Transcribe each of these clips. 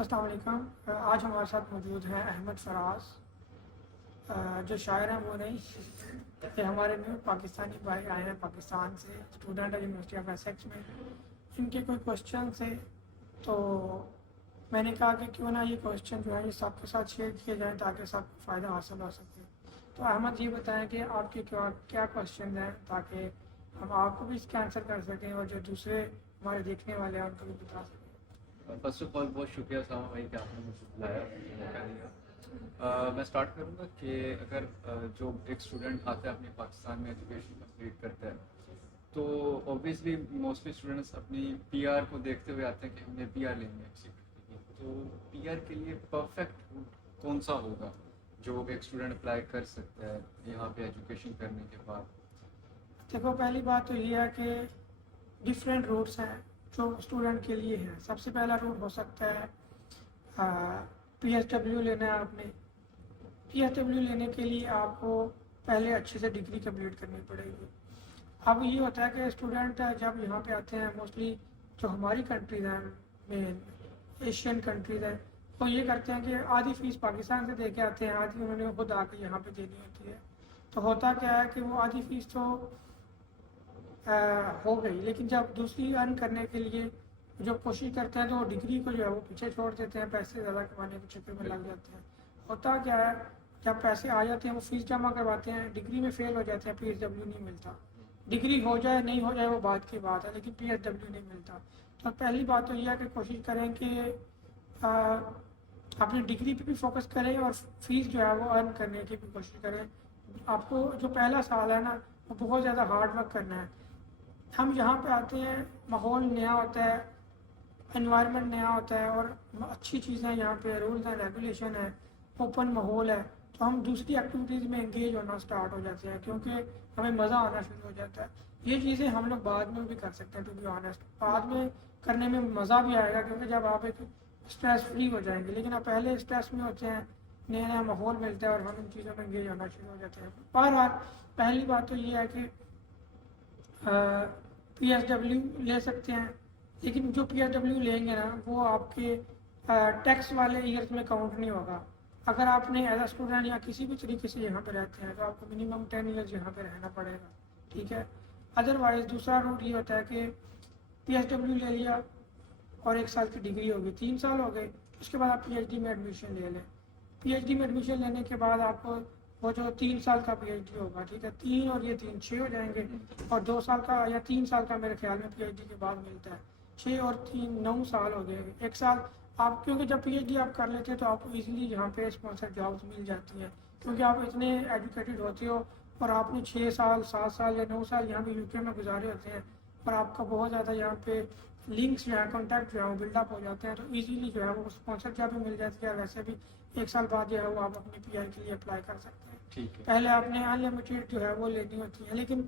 अस्सलाम वालेकुम। आज हमारे साथ मौजूद हैं अहमद फराज, जो शायर हैं वो नहीं, ये हमारे न्यू पाकिस्तानी भाई आए हैं पाकिस्तान से, स्टूडेंट है यूनिवर्सिटी ऑफ एसेक्स में। इनके कोई क्वेश्चन थे तो मैंने कहा कि क्यों ना ये क्वेश्चन जो है ये सबके साथ शेयर किए जाएँ ताकि सबको फ़ायदा हासिल हो सके। तो अहमद ये बताएं कि आपके क्या क्या क्वेश्चन हैं ताकि हम आपको भी इसका आंसर कर सकें और जो दूसरे हमारे देखने वाले हैं उनको भी बता सकें। फर्स्ट ऑफ ऑल बहुत शुक्रिया सामा भाई कि आपने मुझे बुलाया, मुझे मौका दिया। मैं स्टार्ट करूँगा कि अगर जो एक स्टूडेंट आता है अपनी पाकिस्तान में एजुकेशन कंप्लीट करता है तो ऑब्वियसली मोस्टली स्टूडेंट्स अपनी पीआर को देखते हुए आते हैं कि हमें पीआर लेनी है किसी कंट्री की। तो पीआर के लिए परफेक्ट रूट कौन सा होगा जो एक स्टूडेंट अप्लाई कर सकता है यहाँ पे एजुकेशन करने के बाद? देखो, पहली बात तो ये है कि डिफरेंट रूट्स हैं जो स्टूडेंट के लिए हैं। सबसे पहला रूट हो सकता है PSW लेना है आपने। PSW लेने के लिए आपको पहले अच्छे से डिग्री कंप्लीट करनी पड़ेगी। अब ये होता है कि स्टूडेंट जब यहाँ पे आते हैं, मोस्टली जो हमारी कंट्रीज़ हैं, मेन एशियन कंट्रीज़ हैं, वो ये करते हैं कि आधी फ़ीस पाकिस्तान से दे के आते हैं, आधी उन्होंने खुद आके यहाँ पे देनी होती है। तो होता क्या है कि वो आधी फ़ीस तो हो गई, लेकिन जब दूसरी अर्न करने के लिए जो कोशिश करते हैं तो वो डिग्री को जो है वो पीछे छोड़ देते हैं, पैसे ज़्यादा कमाने के चक्कर में लग जाते हैं। होता क्या है, जब पैसे आ जाते हैं वो फीस जमा करवाते हैं, डिग्री में फ़ेल हो जाते हैं, PSW नहीं मिलता। डिग्री हो जाए नहीं हो जाए वो बात की बात है, लेकिन PSW नहीं मिलता। तो पहली बात तो यह है कि कोशिश करें कि अपनी डिग्री पे भी फोकस करें और फीस जो है वो अर्न करने की भी कोशिश करें। आपको जो पहला साल है ना, वो बहुत ज़्यादा हार्ड वर्क करना है। हम यहाँ पे आते हैं, माहौल नया होता है, एनवायरनमेंट नया होता है और अच्छी चीज़ें यहाँ पे, रूल्स एंड रेगुलेशन है, ओपन माहौल है, तो हम दूसरी एक्टिविटीज़ में एंगेज होना स्टार्ट हो जाते हैं क्योंकि हमें मज़ा आना शुरू हो जाता है। ये चीज़ें हम लोग बाद में भी कर सकते हैं, टू बी ऑनेस्ट। बाद में करने में मज़ा भी आएगा क्योंकि जब आप एक स्ट्रेस फ्री हो जाएंगे, लेकिन आप पहले स्ट्रेस में होते हैं, नया नया माहौल मिलता है और हम इन चीज़ों में एंगेज होना शुरू हो जाते हैं। बहरहाल पहली बात तो ये है कि PSW ले सकते हैं, लेकिन जो PSW लेंगे ना वो आपके टैक्स वाले ईयर्स में काउंट नहीं होगा। अगर आपने एज अ स्टूडेंट या किसी भी तरीके से यहाँ पे रहते हैं तो आपको मिनिमम 10 ईयर्स यहाँ पे रहना पड़ेगा, ठीक है। अदरवाइज दूसरा रूट ये होता है कि PSW ले लिया और 1 साल की डिग्री होगी, 3 साल हो गए, उसके बाद आप PhD में एडमिशन ले लें। PhD में एडमिशन लेने के बाद आपको वो जो 3 साल का PhD होगा, ठीक है, 3 और ये 3 6 हो जाएंगे, और 2 साल का या 3 साल का मेरे ख्याल में PhD के बाद मिलता है। 6 और 3 9 साल हो गए। 1 साल आप, क्योंकि जब PhD आप कर लेते हैं तो आपको ईजिली यहाँ पे स्पॉन्सर जॉब्स मिल जाती हैं क्योंकि आप इतने एजुकेटेड होते हो और आपने 6 साल 7 साल या 9 साल यहाँ पे UK में गुजारे होते हैं और आपका बहुत ज़्यादा यहाँ पे लिंक्स जो है, कॉन्टैक्ट जो है वो बिल्डअप हो जाते हैं, तो ईजीली जो है वो स्पॉन्सर जॉब भी मिल जाती है। वैसे भी 1 साल बाद जो है वो आप अपने PR के लिए अप्लाई कर सकते हैं। ठीक है। पहले आपने अनलिमिटेड जो है वो लेनी होती है, लेकिन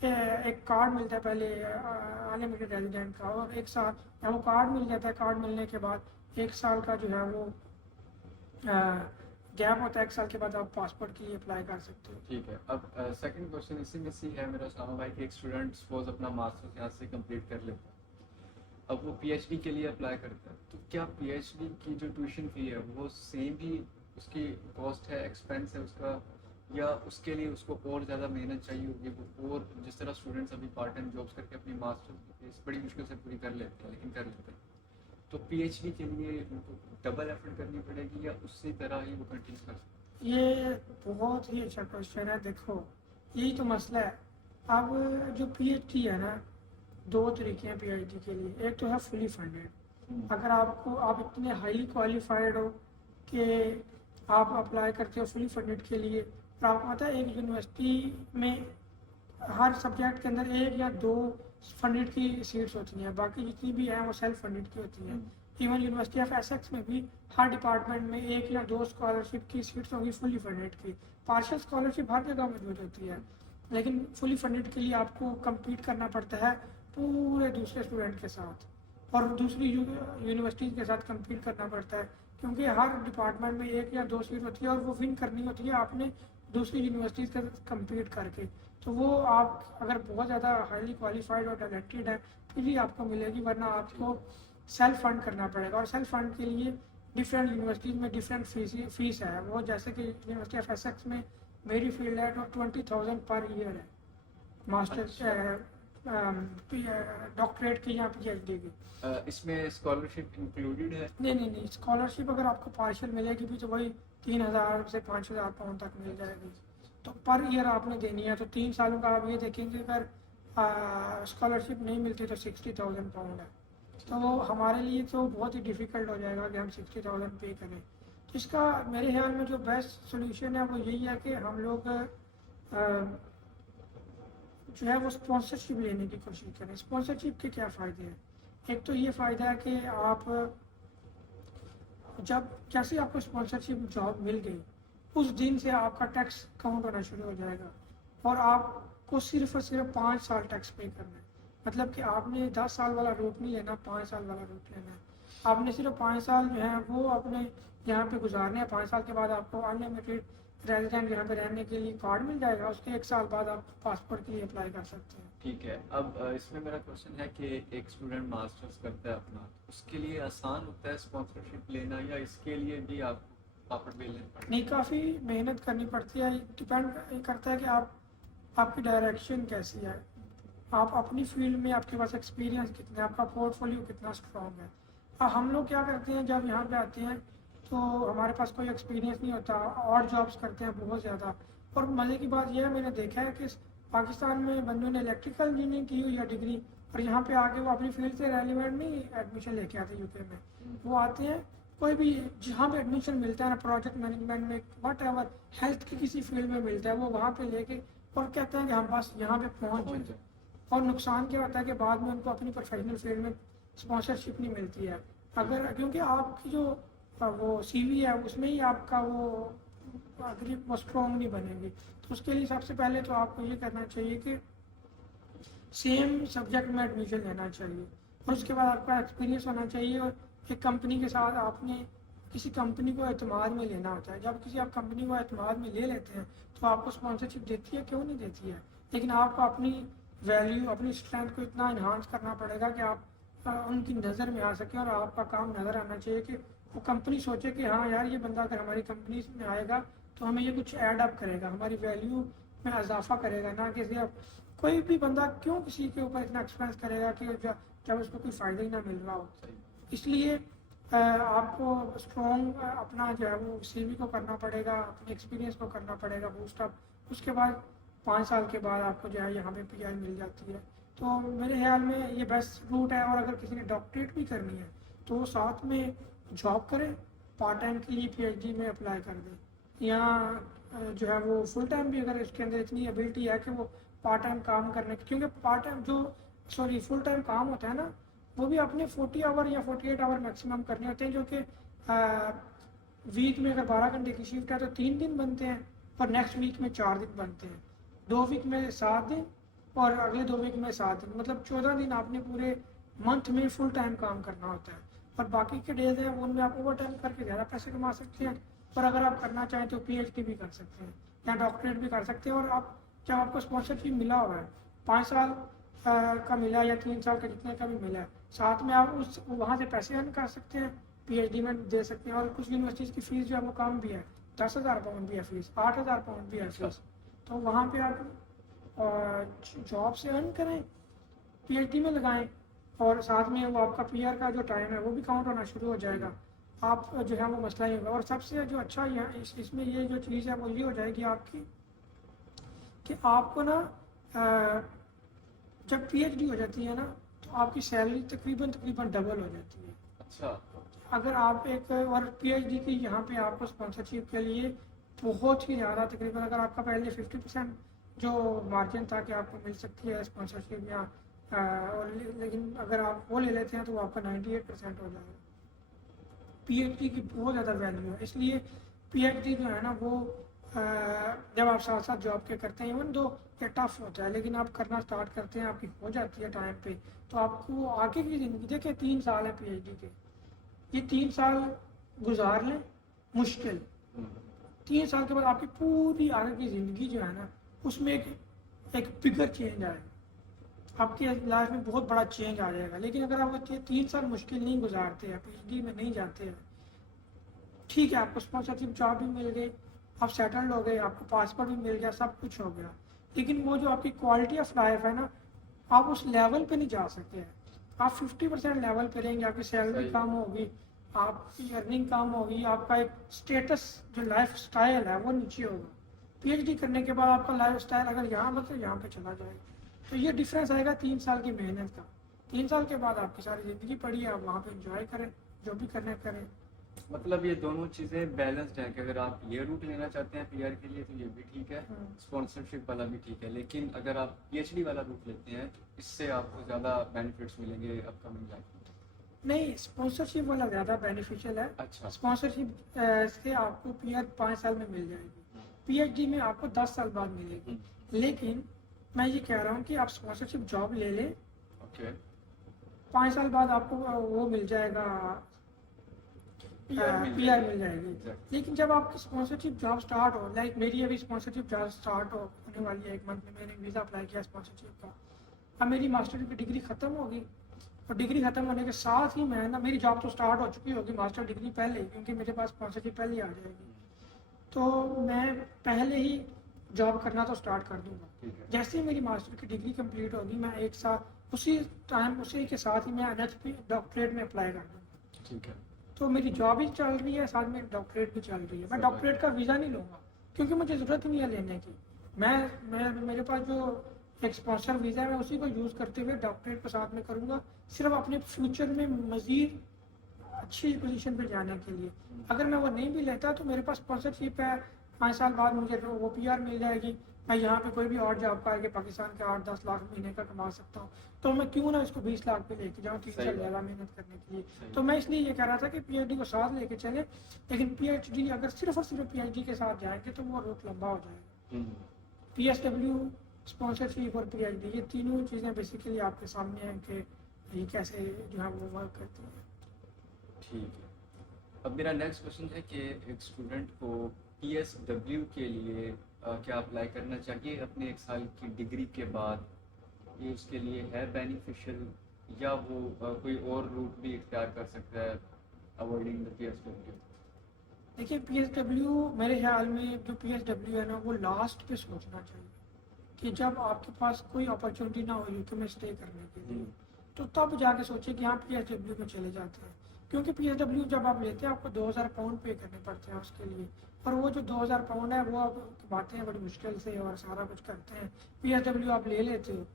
एक कार्ड मिलता है पहले अनलिमिटेड रेजिडेंट का, और 1 साल या वो कार्ड मिल जाता है। कार्ड मिलने के बाद 1 साल का जो है वो गैप होता है, 1 साल के बाद आप पासपोर्ट के लिए अप्लाई कर सकते हो। ठीक है। अब सेकंड क्वेश्चन इसी में से है मेरा, सामा भाई, कि एक स्टूडेंट सपोज अपना मास्टर्स यहाँ से कंप्लीट कर लेता है, अब वो PhD के लिए अप्लाई करता है, तो क्या PhD की जो ट्यूशन फी है वो सेम ही उसकी कॉस्ट है, एक्सपेंस है उसका, या उसके लिए उसको और ज़्यादा मेहनत चाहिए होगी? वो और जिस तरह स्टूडेंट्स अभी पार्ट टाइम जॉब्स करके अपनी मास्टर्स की फीस बड़ी मुश्किल से पूरी कर लेते हैं, लेकिन कर लेते हैं, तो PhD के लिए उनको डबल एफर्ट करनी पड़ेगी या उसी तरह ही वो कंटिन्यू कर सकते ये बहुत ही अच्छा क्वेश्चन है। देखो, यही तो मसला है। अब जो PhD है ना, 2 तरीके हैं PhD के लिए। एक तो है फुली फंडेड, हैं? अगर आप इतने हाईली क्वालिफाइड हो कि आप अप्लाई करते हो फुली फंडेड के लिए, और आपको पता है एक यूनिवर्सिटी में हर सब्जेक्ट के अंदर 1 या 2 फंडेड की सीट्स होती हैं, बाकी जितनी भी हैं वो सेल्फ फंडेड की होती हैं। इवन यूनिवर्सिटी ऑफ एसेक्स में भी हर डिपार्टमेंट में 1 या 2 स्कॉलरशिप की सीट्स होंगी फुली फंडेड की। पार्शियल स्कॉलरशिप हर जगह मौजूद होती है, लेकिन फुली फंडेड के लिए आपको कम्पीट करना पड़ता है पूरे दूसरे स्टूडेंट के साथ और दूसरी यूनिवर्सिटीज़ के साथ कम्पीट करना पड़ता है, क्योंकि हर डिपार्टमेंट में 1 या 2 सीट होती है और वो विन करनी होती है आपने दूसरी यूनिवर्सिटीज़ के साथ कम्पीट करके। तो वो आप अगर बहुत ज़्यादा हाईली क्वालिफाइड और टैलेंटेड है फिर ही आपको मिलेगी, वरना आपको सेल्फ फंड करना पड़ेगा। और सेल्फ फंड के लिए डिफरेंट यूनिवर्सिटीज़ में डिफरेंट फीस है। वो जैसे कि यूनिवर्सिटी ऑफ एसेक्स में मेरी फील्ड है तो 20,000 पर ईयर है मास्टर्स डॉक्टरेट की या PhD की। इसमें स्कॉलरशिप इंक्लूडेड है? नहीं, स्कॉलरशिप अगर आपको पार्शियल मिलेगी भी तो वही 3,000 से 5,000 पाउंड तक मिल जाएगी। तो पर ईयर आपने देनी है, तो 3 सालों का आप ये देखेंगे अगर स्कॉलरशिप नहीं मिलती तो 60,000 पाउंड है। तो वो हमारे लिए तो बहुत ही डिफ़िकल्ट हो जाएगा कि हम 60,000 पे करें। तो इसका मेरे ख्याल में जो बेस्ट सोल्यूशन है वो यही है कि हम लोग जो है वो स्पॉन्सरशिप लेने की कोशिश करें। स्पॉन्सरशिप के क्या फ़ायदे हैं? एक तो ये फ़ायदा है कि आप जब जैसे आपको स्पॉन्सरशिप जॉब मिल गई उस दिन से आपका टैक्स काउंट होना शुरू हो जाएगा और आपको सिर्फ और सिर्फ 5 साल टैक्स पे करना है। मतलब कि आपने 10 साल वाला रूट नहीं लेना, 5 साल वाला रूट लेना है। आपने सिर्फ 5 साल जो है वो अपने यहाँ पे गुजारने हैं। 5 साल के बाद आपको अनलिमिटेड रेजिडेंट यहाँ पे रहने के लिए कार्ड मिल जाएगा। उसके 1 साल बाद आप पासपोर्ट के लिए अप्लाई कर सकते हैं। ठीक है। अब इसमें मेरा क्वेश्चन है कि एक स्टूडेंट मास्टर्स करता है अपना, उसके लिए आसान होता है स्पॉन्सरशिप लेना या इसके लिए भी आप पापड़ बेलने पड़ते हैं? नहीं, काफ़ी मेहनत करनी पड़ती है। डिपेंड करता है कि आपकी डायरेक्शन कैसी है, आप अपनी फील्ड में आपके पास एक्सपीरियंस कितना है, आपका पोर्टफोलियो कितना स्ट्रॉन्ग है। हम लोग क्या करते हैं जब यहाँ पे आते हैं तो हमारे पास कोई एक्सपीरियंस नहीं होता और जॉब्स करते हैं बहुत ज़्यादा। और मज़े की बात यह है, मैंने देखा है कि पाकिस्तान में बंदों ने इलेक्ट्रिकल इंजीनियरिंग की हुई है डिग्री और यहाँ पे आके वो अपनी फील्ड से रेलिवेंट नहीं एडमिशन लेके आते यूके में। वो आते हैं कोई भी जहाँ पे एडमिशन मिलता है ना, प्रोजेक्ट मैनेजमेंट में वट एवर, हेल्थ की किसी फील्ड में मिलता है, वो वहाँ पे लेके और कहते हैं कि हम बस यहाँ पे पहुँच जाए। और नुकसान क्या होता है कि बाद में उनको अपनी प्रोफेशनल फील्ड में स्पॉन्सरशिप नहीं मिलती है। अगर क्योंकि आपकी जो वो CV है उसमें ही आपका वो अगर वो स्ट्रॉन्ग नहीं बनेगी। तो उसके लिए सबसे पहले तो आपको ये करना चाहिए कि सेम सब्जेक्ट में एडमिशन लेना चाहिए और उसके बाद आपका एक्सपीरियंस होना चाहिए। और एक कंपनी के साथ आपने किसी कंपनी को एतमाद में लेना होता है। जब किसी आप कंपनी को एतमाद में ले लेते हैं तो आपको स्पॉन्सरशिप देती है, क्यों नहीं देती है। लेकिन आपको अपनी वैल्यू अपनी स्ट्रेंथ को इतना इन्हांस करना पड़ेगा कि आप उनकी नज़र में आ सकें और आपका काम नज़र आना चाहिए कि वो कंपनी सोचे कि हाँ यार ये बंदा अगर हमारी कंपनी में आएगा तो हमें ये कुछ ऐड अप करेगा, हमारी वैल्यू में इजाफा करेगा। ना कि सिर्फ कोई भी बंदा क्यों किसी के ऊपर इतना एक्सपेंस करेगा कि जब उसको कोई फ़ायदा ही ना मिल रहा हो। इसलिए आपको स्ट्रॉन्ग अपना जो है वो CV को करना पड़ेगा, अपने एक्सपीरियंस को करना पड़ेगा बूस्टअप। उसके बाद 5 साल के बाद आपको जो है यहाँ पे PR मिल जाती है। तो मेरे ख्याल में ये बेस्ट रूट है। और अगर किसी ने डॉक्टरेट भी करनी है तो वो साथ में जॉब करें, पार्ट टाइम के लिए PhD में अप्लाई कर दें, या जो है वो फुल टाइम भी अगर इसके अंदर इतनी एबिलिटी है कि वो पार्ट टाइम काम करने की, क्योंकि पार्ट टाइम फुल टाइम काम होता है ना वो भी अपने 40 आवर या 48 आवर मैक्सिमम करने होते हैं, जो कि वीक में अगर 12 घंटे की शिफ्ट है तो 3 दिन बनते हैं और नेक्स्ट वीक में 4 दिन बनते हैं। 2 वीक में 7 दिन और अगले 2 वीक में 7 दिन, मतलब 14 दिन आपने पूरे मंथ में फुल टाइम काम करना होता है। और बाकी के डेज हैं उनमें आप ओवर टाइम करके ज़्यादा पैसे कमा सकते हैं। और अगर आप करना चाहें तो PhD भी कर सकते हैं या डॉक्टरेट भी कर सकते हैं। और आप जब आपको स्पॉन्सरशिप मिला हुआ है 5 साल का मिला या 3 साल का जितने का भी मिला है, साथ में आप उस वहाँ से पैसे अर्न कर सकते हैं, PhD में दे सकते हैं। और कुछ यूनिवर्सिटीज़ की फ़ीस जो है वो कम भी है, 10,000 पाउंड भी है फीस, 8,000 पाउंड भी है फीस। तो वहाँ पे आप जॉब से अर्न करें, PhD में लगाएं और साथ में वो आपका PR का जो टाइम है वो भी काउंट होना शुरू हो जाएगा। आप जो है वो मसला ही होगा। और सबसे जो अच्छा यहाँ इसमें ये जो चीज़ है वो ये हो जाएगी आपकी कि आपको ना जब PhD हो जाती है ना तो आपकी सैलरी तकरीबन डबल हो जाती है। अच्छा। अगर आप एक और PhD की यहाँ पे आपको स्पॉन्सरशिप के लिए बहुत ही ज़्यादा, तकरीबन अगर आपका पहले 50% जो मार्जिन था कि आपको मिल सकती है स्पॉन्सरशिप या और लेकिन अगर आप वो ले लेते हैं तो वो आपका 98% हो जाएगा। PhD की बहुत ज़्यादा वैल्यू है, इसलिए PhD जो है ना वो जब आप साथ साथ जॉब के करते हैं, इवन दो ये टफ होता है लेकिन आप करना स्टार्ट करते हैं, आपकी हो जाती है टाइम पे, तो आपको आगे की ज़िंदगी, देखिए 3 साल है PhD के, ये 3 साल गुजार लें मुश्किल, 3 साल के बाद आपकी पूरी आगे की ज़िंदगी जो है ना उसमें एक बिगर चेंज आएगा, आपकी लाइफ में बहुत बड़ा चेंज आ जाएगा। लेकिन अगर आप 3 साल मुश्किल नहीं गुजारते हैं, PhD में नहीं जाते हैं, ठीक है, आपको स्पॉन्सरशिप जॉब भी मिल गई, आप सेटल्ड हो गए, आपको पासपोर्ट भी मिल गया, सब कुछ हो गया, लेकिन वो जो आपकी क्वालिटी ऑफ लाइफ है ना, आप उस लेवल पे नहीं जा सकते हैं। आप 50% लेवल पे रहेंगे, आपकी सैलरी सही है। कम होगी, आपकी अर्निंग कम होगी, आपका एक स्टेटस जो लाइफ स्टाइल है वो नीचे होगा। पीएचडी करने के बाद आपका लाइफ स्टाइल अगर यहाँ पर तो यहाँ पे चला जाएगा। तो ये डिफरेंस आएगा 3 साल की मेहनत का। 3 साल के बाद आपकी सारी ज़िंदगी पड़ी है, आप वहाँ पे इंजॉय करें, जो भी करना करें। मतलब ये दोनों चीज़ें बैलेंस्ड है कि अगर आप ये रूट लेना चाहते हैं पीआर के लिए तो ये भी ठीक है, स्पॉन्सरशिप वाला भी ठीक है, लेकिन अगर आप पीएचडी वाला रूट लेते हैं तो इससे आपको ज़्यादा बेनिफिट्स मिलेंगे अपकमिंग लाइफ में। नहीं, स्पॉन्सरशिप वाला ज़्यादा बेनिफिशियल है। अच्छा। स्पॉन्सरशिप से आपको पीआर 5 साल में मिल जाएगी, पीएचडी में आपको 10 साल बाद मिलेगी। लेकिन मैं ये कह रहा हूँ कि आप स्पॉन्सरशिप जॉब ले लें, ओके। 5 साल बाद आपको वो मिल जाएगा, पीआर मिल पीआर जाएगी। मिल जाएगी। Exactly. लेकिन जब आपकी स्पॉन्सरशिप जॉब स्टार्ट हो, लाइक मेरी अभी स्पॉन्सरशिप जॉब स्टार्ट होने वाली है 1 मंथ में, मैंने वीज़ा अप्लाई किया स्पॉन्सरशिप का। अब मेरी मास्टर की डिग्री ख़त्म होगी, और डिग्री ख़त्म होने के साथ ही मैं ना, मेरी जॉब तो स्टार्ट हो चुकी होगी मास्टर डिग्री पहले, क्योंकि मेरे पास स्पॉन्सरशिप पहले ही आ जाएगी, तो मैं पहले ही जॉब करना तो स्टार्ट कर दूंगा। ठीक है। जैसे ही मेरी मास्टर की डिग्री कंप्लीट होगी, मैं एक साथ उसी टाइम उसी के साथ ही मैं एनएचपी डॉक्टरेट में अप्लाई कर दूंगा। ठीक है। तो मेरी जॉब भी चल रही है, साथ में डॉक्टरेट भी चल रही है। मैं सब डॉक्टरेट का वीज़ा नहीं लूँगा, क्योंकि मुझे ज़रूरत ही नहीं है लेने की। मैं मेरे पास जो एक स्पॉन्सर वीज़ा है, मैं उसी को यूज़ करते हुए डॉक्टरेट को साथ में करूँगा, सिर्फ अपने फ्यूचर में मज़ीद अच्छी पोजीशन पे जाने के लिए। अगर मैं वो नहीं भी लेता तो मेरे पास स्पॉन्सरशिप है, 5 साल बाद मुझे वो पीआर मिल जाएगी, मैं यहाँ पे कोई भी और जॉब करके पाकिस्तान के 8-10 लाख महीने का कमा सकता हूँ। तो मैं क्यों ना इसको 20 लाख पे लेके जाऊँ 3 सही साल बात। ज़्यादा मेहनत करने के लिए। सही। तो मैं इसलिए ये कह रहा था कि पीएचडी को साथ लेके चले, लेकिन पीएचडी अगर सिर्फ और सिर्फ पीएचडी के साथ जाएंगे तो वो रूट लंबा हो जाएगा। पीएसडब्ल्यू, स्पॉन्सरशिप और पीएचडी, ये तीनों चीज़ें बेसिकली आपके सामने हैं कि ये कैसे जो है वो वर्क करती हैं। ठीक है। अब मेरा नेक्स्ट क्वेश्चन है कि एक स्टूडेंट को पीएसडब्ल्यू के लिए क्या अप्लाई करना चाहिए अपने 1 साल की डिग्री के बाद, ये उसके लिए है बेनिफिशियल, या वो कोई और रूट भी इख्तियार कर सकता है अवॉइडिंग द पीएसडब्ल्यू? देखिए, पीएसडब्ल्यू मेरे ख्याल में जो पीएसडब्ल्यू है ना, वो लास्ट पे सोचना चाहिए कि जब आपके पास कोई अपॉर्चुनिटी ना हो यूके में स्टे करने के लिए, तो तब जाके सोचे कि हाँ पीएसडब्ल्यू में चले जाते हैं। क्योंकि पीएसडब्ल्यू जब आप लेते हैं आपको 2000 पाउंड पे करने पड़ते हैं उसके लिए, और वो जो 2000 पाउंड है वो आप कमाते हैं बड़ी मुश्किल से और सारा कुछ करते हैं। पीएसडब्ल्यू आप ले लेते हो,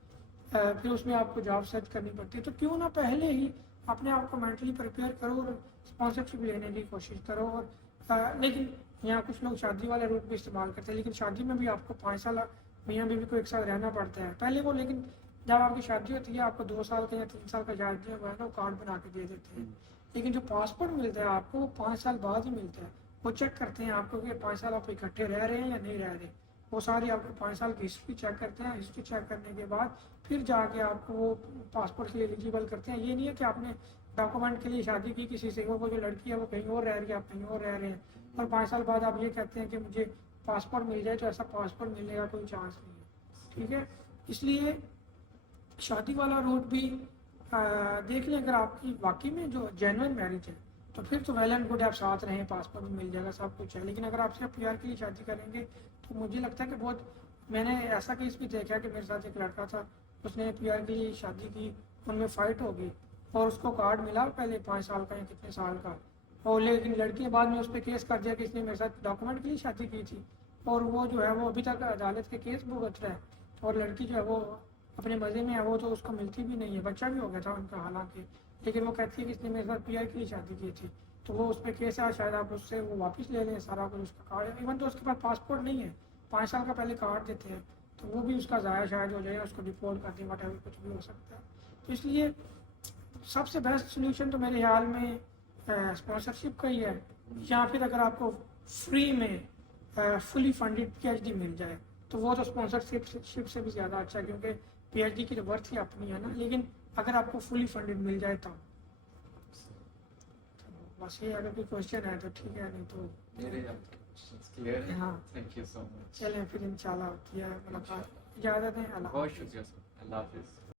फिर उसमें आपको जॉब सर्च करनी पड़ती है। तो क्यों ना पहले ही अपने आप को मेंटली प्रिपेयर करो और स्पॉन्सरशिप लेने की कोशिश करो। और लेकिन यहाँ कुछ लोग शादी वाले रूट भी इस्तेमाल करते हैं, लेकिन शादी में भी आपको 5 साल मियाँ बीवी को एक साथ रहना पड़ता है पहले वो, लेकिन जब आपकी शादी होती है आपको 2 साल का या 3 साल का जायज जो है ना वो कार्ड बना के दे देते हैं। लेकिन जो पासपोर्ट मिलता है आपको वो 5 साल बाद ही मिलता है। वो चेक करते हैं आपको कि 5 साल आप इकट्ठे रह रहे हैं या नहीं रह रहे। वो सारी आपको 5 साल की हिस्ट्री चेक करते हैं। हिस्ट्री चेक करने के बाद फिर जाके आपको वो पासपोर्ट के लिए एलिजिबल करते हैं। ये नहीं है कि आपने डॉक्यूमेंट के लिए शादी की किसी से, वो जो लड़की है वो कहीं और रह रही है, आप कहीं और रह रहे हैं, और 5 साल बाद आप ये कहते हैं कि मुझे पासपोर्ट मिल जाए, तो ऐसा पासपोर्ट मिलने का कोई चांस नहीं है। ठीक है, इसलिए शादी वाला रूट भी देख लें। अगर आपकी वाकई में जो जेन्युइन मैरिज है तो फिर तो वेल एंड गुड, आप साथ रहें, पासपोर्ट भी मिल जाएगा, सब कुछ है। लेकिन अगर आप सिर्फ पीआर के लिए शादी करेंगे तो मुझे लगता है कि बहुत, मैंने ऐसा केस भी देखा कि मेरे साथ एक लड़का था, उसने पीआर के लिए शादी की, उनमें फ़ाइट हो गई और उसको कार्ड मिला पहले 5 साल का या कितने साल का, और लेकिन लड़की ने बाद में उस पर केस कर दिया कि इसने मेरे साथ डॉक्यूमेंट के लिए शादी की थी, और वो जो है वो अभी तक अदालत के केस भुगत रहा है, और लड़की जो है वो अपने मज़े में है, वो तो उसको मिलती भी नहीं है। बच्चा भी हो गया था उनका हालांकि, लेकिन वो कहती है कि इसने मेरे साथ पीआर के लिए शादी की थी, तो वो उस पर केस है, शायद आप उससे वो वापस ले लें सारा कुछ, उसका कार्ड, इवन तो उसके पास पासपोर्ट नहीं है, 5 साल का पहले कार्ड देते हैं, तो वो भी उसका ज़ाया शायद हो जाए, उसको डिफॉल्ट कर दें, वट कुछ भी हो सकता है। तो इसलिए सबसे बेस्ट सोल्यूशन तो मेरे ख्याल में स्पॉन्सरशिप का ही है, या फिर अगर आपको फ्री में फुली फंडेड पीएचडी मिल जाए तो वो तो स्पॉन्सरशिप से भी ज़्यादा अच्छा है, क्योंकि पीएचडी की तो वर्थ ही अपनी है ना। लेकिन अगर आपको फुली फंडेड मिल जाए तो बस ये, अगर कोई क्वेश्चन है तो ठीक है, नहीं तो मेरे क्वेश्चंस क्लियर हैं। हाँ। Thank you so much. चलें फिर इंशाल्लाह होती है मुलाकात। इजाज़त है, अल्लाह बहुत हाफ़िज़। शुक्रिया सर, अल्लाह हाफिज़।